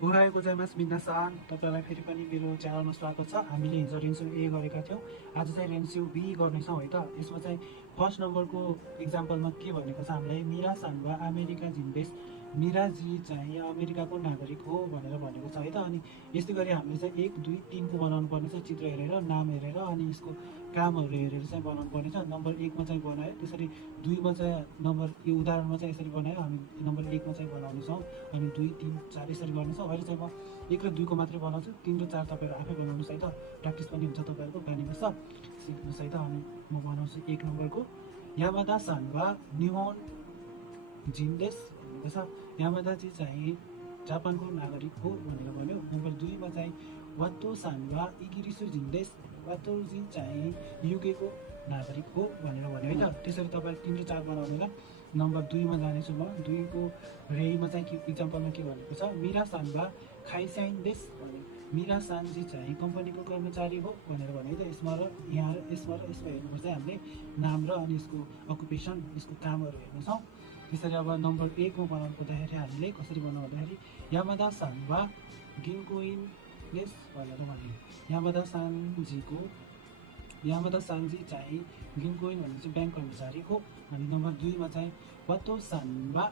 Ohio गोजाइमास मिनासान, तपाईँलाई फेरि पनि मेरो च्यानलमा स्वागत छ। हामीले हिजो रेन्सिउ ए गरेका थियौँ, आज चाहिँ रेन्सिउ बी गर्नेछौँ है त। यसमा चाहिँ फर्स्ट नम्बरको इक्जाम्पलमा के भनेको छ हामीलाई, मिरा सान्वा अमेरिका जिन्देश, मिराजी चाहिँ अमेरिकाको नागरिक हो भनेर भनेको छ है त। अनि यस्तै गरी हामीले चाहिँ 1, 2, 3 को बनाउनु पर्ने छ, चित्र हेरेर नाम हेरेर अनि यसको कामहरू हेरेर चाहिँ बनाउनु पर्ने छ। नम्बर 1 मा चाहिँ बनायो, त्यसरी 2 मा चाहिँ नम्बर यो उदाहरणमा चाहिँ यसरी बनायो, हामी नम्बर 1 मा चाहिँ बनाउनेछौँ अनि 2, 3, 4 यसरी गर्नेछौँ। अहिले चाहिँ म 1 र 2 को मात्रै बनाउँछु, 3 र 4 तपाईँहरू आफै बनाउनुहोस् है त, प्र्याक्टिस पनि हुन्छ तपाईँहरूको, बानीमा सिक्नुहोस् है त। अनि म बनाउँछु 1 नम्बरको, यामादा सान्वा निहोन जिन्देश भनेको छ। यामादाजी चाहिँ जापानको नागरिक हो भनेर भन्यो। नम्बर 2 मा चाहिँ वातो सान्वा इगिरिसु जिन्देश, वातोजी चाहिँ युकेको नागरिक हो भनेर भन्यो है त। त्यसरी तपाईँ 3 र 4 बनाउनुलाई नम्बर 2 मा जानेछु म। 2 को रेमा चाहिँ के इक्जाम्पलमा के भनेको छ, मिरा सान्वा खाइसाइन देश भन्यो। मिरा सानजी चाहिँ कम्पनीको कर्मचारी हो भनेर भन्यो है त। यसमा र यहाँ यसमा हेर्नुपर्छ हामीले नाम र अनि यसको अकुपेसन, यसको कामहरू हेर्नेछौँ। त्यसरी अब नम्बर 1 मा बनाउनु पर्दाखेरि हामीले कसरी बनाउँ भन्दाखेरि यामादा सान्वा गिन्कोइन देश भनेर भन्यो। यामादा सानजी चाहिँ गिन्कोइन भन्ने चाहिँ ब्याङ्क कर्मचारी हो। अनि नम्बर 2 मा चाहिँ वातो सान्वा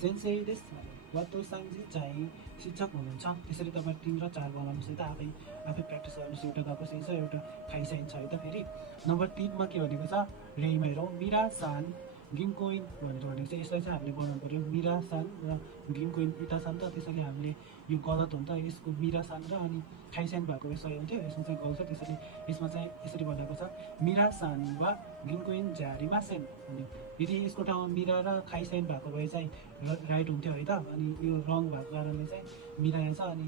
सेन्सेई देश भन्यो। वातो सानजी चाहिँ शिक्षक हुनुहुन्छ। त्यसरी तपाईँ 3 र 4 बनाउनुहोस् है त, आफै प्र्याक्टिस गर्नुहोस्। एउटा गाकुसेई छ, एउटा खाइसाइन छ है त। फेरि नम्बर 3 मा के भनेको छ, रेमा हेरौँ, मिरा सान गिन्कोइन भनेर भनेको छ। यसलाई चाहिँ हामीले बनाउनु पऱ्यो, मिरा सान र गिन्कोइन उता छन् त, त्यसैले हामीले यो गलत हो नि त। यसको मिरा सान र अनि खाइसाइन भएको सही हुन्थ्यो, यसमा चाहिँ गलत छ। त्यसैले यसमा चाहिँ यसरी भनेको छ, मिरा सान वा गिन्कोइन जारिमासेन भन्यो। यदि यसको ठाउँमा मिरा र खाइसाइन भएको भए चाहिँ राइट हुन्थ्यो है त। अनि यो रङ भएको कारणले चाहिँ मिरा यहाँ छ अनि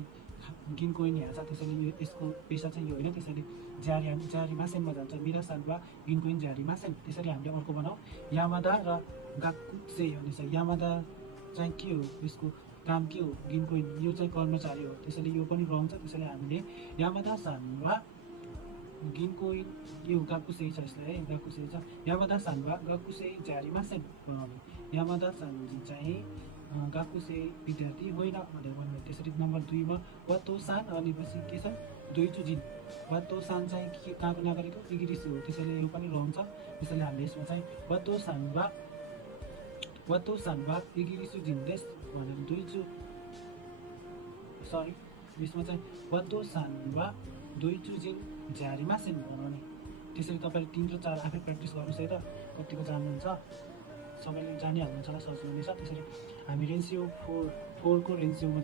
गिन्कोइन यहाँ छ, त्यसैले यो यसको पेसा चाहिँ यो होइन। त्यसैले जारिमासेनमा जान्छ, मिरा सान्वा गिन्कोइन जारिमासेन। त्यसरी हामीले अर्को बनाऊ, यामादा र गाकुसेई हुनेछ। यामादा चाहिँ के हो, यसको काम के हो, गिन्कोइन यो चाहिँ कर्मचारी हो, त्यसैले यो पनि रङ छ। त्यसैले हामीले यामादा सान्वा गिन्कोइन, यो गाकुसेई छ, यसलाई है गाकुसेई छ। यामादा सान्वा गाकुसेई जारिमासेन बनाउने। यामादा सानजी चाहिँ गाकुसेई विद्यार्थी होइन भनेर भन्यो। त्यसरी नम्बर 2 मा वातो सान अनि पछि के छ, दोइचुजिन। वातो सान चाहिँ के कहाँको नागरिक हो, इगिरिस हो, त्यसैले यो पनि रङ छ। त्यसैले हामीले यसमा चाहिँ वातो सान्वा इगिरिसु जिन्देश भनेर यसमा चाहिँ वातो सान्वा दोइचुजिन जारिमासेन बनाउने। त्यसरी तपाईँले 3 र 4 आफै प्र्याक्टिस गर्नुहोस् है त, कतिको जान्नुहुन्छ, सबैले जानिहाल्नुहुन्छ होला, सजिलो नै छ। त्यसरी हामी रेन्सियो 4 को रेन्सियोमा